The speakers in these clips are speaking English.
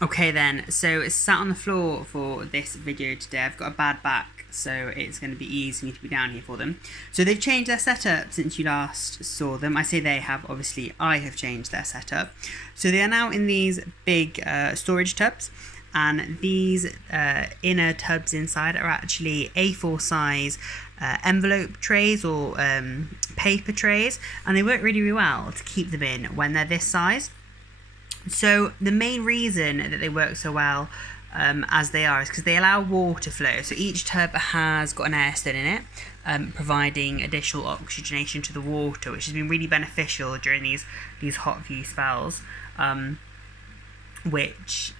Okay then, so it's sat on the floor for this video today. I've got a bad back, so it's going to be easy for me to be down here for them. So they've changed their setup since you last saw them. I say they have, obviously I have changed their setup. So they are now in these big storage tubs, and these inner tubs inside are actually A4 size envelope trays or paper trays, and they work really, really well to keep them in when they're this size. So the main reason that they work so well as they are is because they allow water flow. So each tub has got an air stud in it, providing additional oxygenation to the water, which has been really beneficial during these hot few spells, which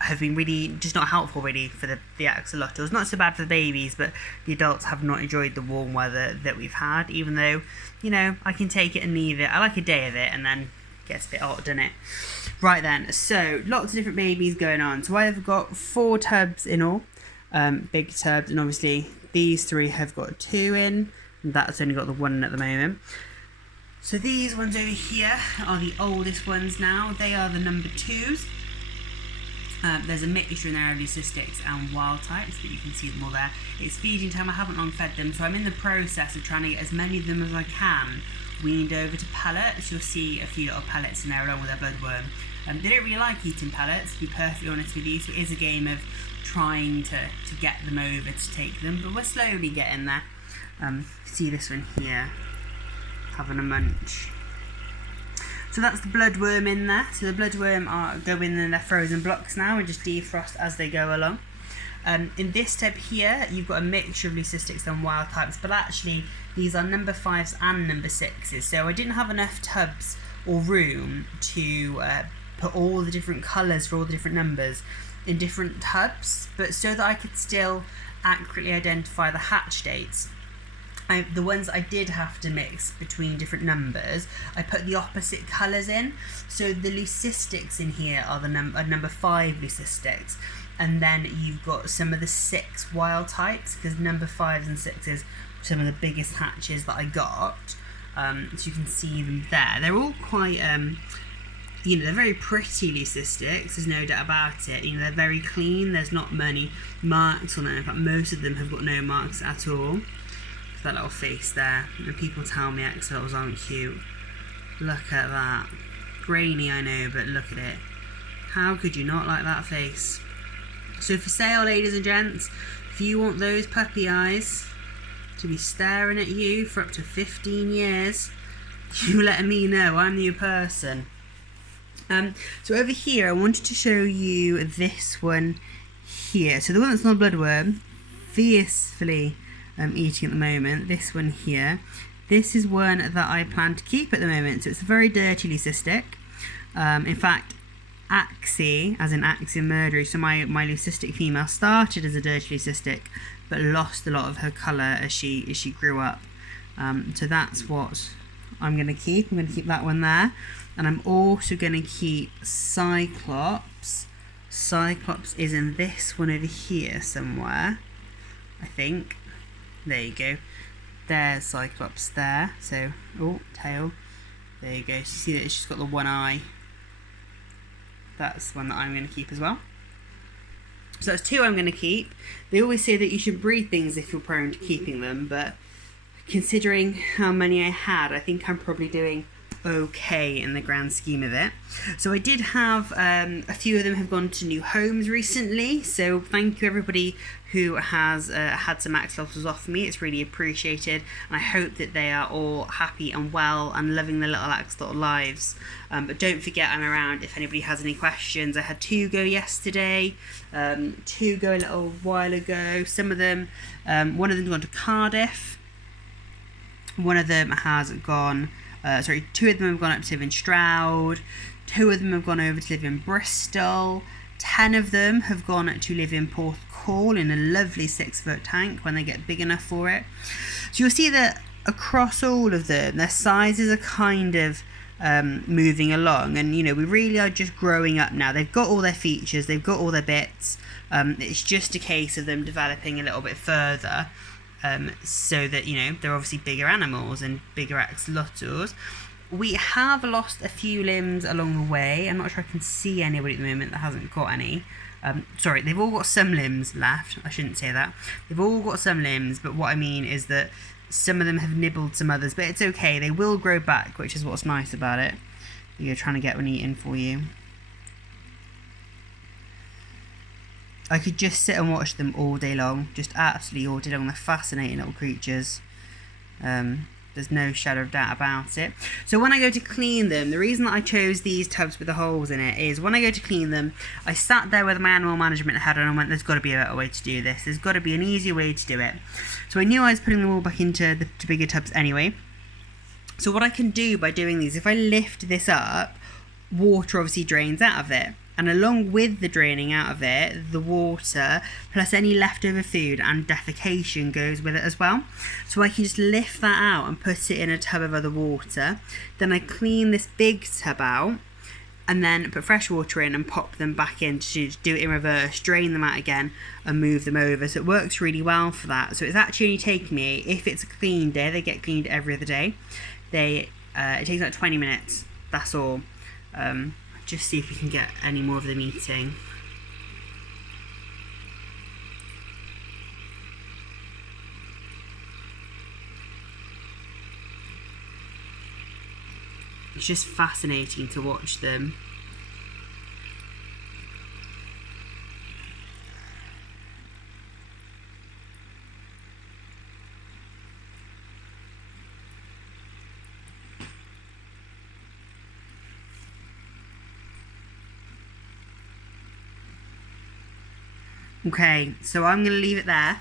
have been really just not helpful really for the axolotls. Not so bad for the babies, but the adults have not enjoyed the warm weather that we've had, even though, you know, I can take it and leave it. I like a day of it and then gets a bit hot, doesn't it? Right then, so lots of different babies going on. So I've got 4 tubs in all, big tubs, and obviously these 3 have got 2 in, and that's only got the 1 at the moment. So these ones over here are the oldest ones now. They are the number 2s. There's a mixture in there of leucistics and wild types, but you can see them all there. It's feeding time. I haven't long fed them, so I'm in the process of trying to get as many of them as I can weaned over to pellets. You'll see a few little pellets in there along with their bloodworm. They don't really like eating pellets, to be perfectly honest with you, so it is a game of trying to get them over to take them, but we're slowly getting there. See this one here, having a munch. So that's the bloodworm in there. So the bloodworm are going in their frozen blocks now and just defrost as they go along. In this tub here, you've got a mixture of leucistics and wild types, but actually these are number 5s and number 6s. So I didn't have enough tubs or room to put all the different colours for all the different numbers in different tubs, but so that I could still accurately identify the hatch dates. The ones I did have to mix between different numbers, I put the opposite colours in. So the leucistics in here are the number 5 leucistics, and then you've got some of the 6 wild types, because number 5s and 6s were some of the biggest hatches that I got. So you can see them there. They're all quite, you know, they're very pretty leucistics, there's no doubt about it. You know, they're very clean, there's not many marks on them. In fact, most of them have got no marks at all. That little face there, and people tell me axolotls aren't cute. Look at that. Grainy, I know, but look at it. How could you not like that face? So for sale, ladies and gents, if you want those puppy eyes to be staring at you for up to 15 years, you let me know, I'm your person. So over here, I wanted to show you this one here. So the one that's not a bloodworm, fiercely eating at the moment, this one here. This is one that I plan to keep at the moment, so it's a very dirty leucistic. In fact, Axie, as in Axia murdery, so my leucistic female started as a dirty leucistic, but lost a lot of her colour as she grew up. So that's what I'm going to keep. I'm going to keep that one there, and I'm also going to keep Cyclops. Cyclops is in this one over here somewhere, I think. There you go. There's Cyclops there. So, oh, tail. There you go. So you see that she's got the one eye. That's one that I'm going to keep as well. So that's 2 I'm going to keep. They always say that you should breed things if you're prone to keeping them, but considering how many I had, I think I'm probably doing okay in the grand scheme of it. So I did have a few of them have gone to new homes recently, so thank you everybody who has had some axolotls off me. It's really appreciated, and I hope that they are all happy and well and loving their little axolotl lives. But don't forget I'm around if anybody has any questions. I had 2 go yesterday, 2 go a little while ago. Some of them, one of them's gone to Cardiff, one of them has gone 2 of them have gone up to live in Stroud, 2 of them have gone over to live in Bristol, 10 of them have gone to live in Porthcawl in a lovely 6-foot tank when they get big enough for it. So you'll see that across all of them, their sizes are kind of moving along, and you know, we really are just growing up now. They've got all their features, they've got all their bits. It's just a case of them developing a little bit further. So that, you know, they're obviously bigger animals and bigger axolotls. we have lost a few limbs along the way. I'm not sure I can see anybody at the moment that hasn't got any. Sorry, they've all got some limbs left. I shouldn't say that. They've all got some limbs, but what I mean is that some of them have nibbled some others, but it's okay. They will grow back, which is what's nice about it. You're trying to get one eaten for you. I could just sit and watch them all day long, just absolutely all day long. They're fascinating little creatures. There's no shadow of doubt about it. So when I go to clean them, the reason that I chose these tubs with the holes in it is when I go to clean them, I sat there with my animal management hat on and went, there's got to be a better way to do this. There's got to be an easier way to do it. So I knew I was putting them all back into the bigger tubs anyway. So what I can do by doing these, if I lift this up, water obviously drains out of it. And along with the draining out of it, the water plus any leftover food and defecation goes with it as well. So I can just lift that out and put it in a tub of other water. Then I clean this big tub out and then put fresh water in and pop them back in to do it in reverse, drain them out again and move them over. So it works really well for that. So it's actually only taking me, if it's a clean day, they get cleaned every other day. It takes like 20 minutes, that's all. Just see if we can get any more of them eating. It's just fascinating to watch them. Okay, so I'm going to leave it there.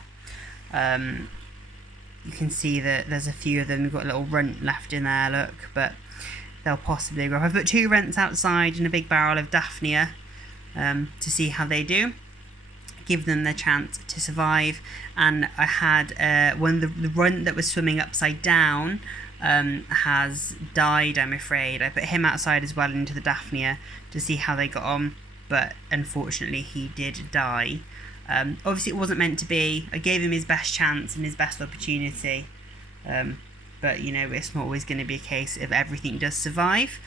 You can see that there's a few of them. We've got a little runt left in there, look, but they'll possibly grow up. I've put 2 runts outside in a big barrel of Daphnia to see how they do. Give them their chance to survive. And I had the runt that was swimming upside down has died, I'm afraid. I put him outside as well into the Daphnia to see how they got on, but unfortunately he did die. Obviously it wasn't meant to be. I gave him his best chance and his best opportunity, but you know, it's not always going to be a case if everything does survive.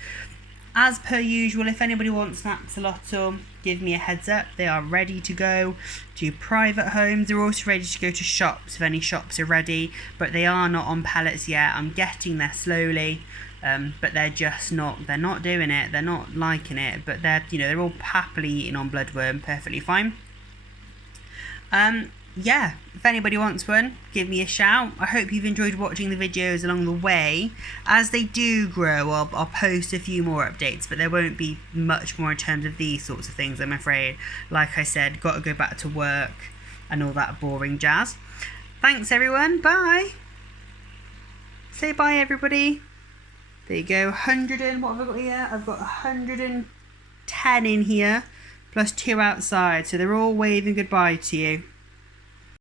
As per usual, if anybody wants an axolotl, give me a heads up. They are ready to go to private homes. They're also ready to go to shops if any shops are ready, but they are not on pellets yet. I'm getting there slowly. But they're not doing it, they're not liking it, but they're all happily eating on bloodworm, perfectly fine. Yeah, if anybody wants one, give me a shout. I hope you've enjoyed watching the videos along the way. As they do grow, I'll post a few more updates, but there won't be much more in terms of these sorts of things, I'm afraid. Like I said, got to go back to work and all that boring jazz. Thanks everyone, bye! Say bye everybody. There you go, 100 and, what have I got here? I've got 110 in here, plus 2 outside, so they're all waving goodbye to you.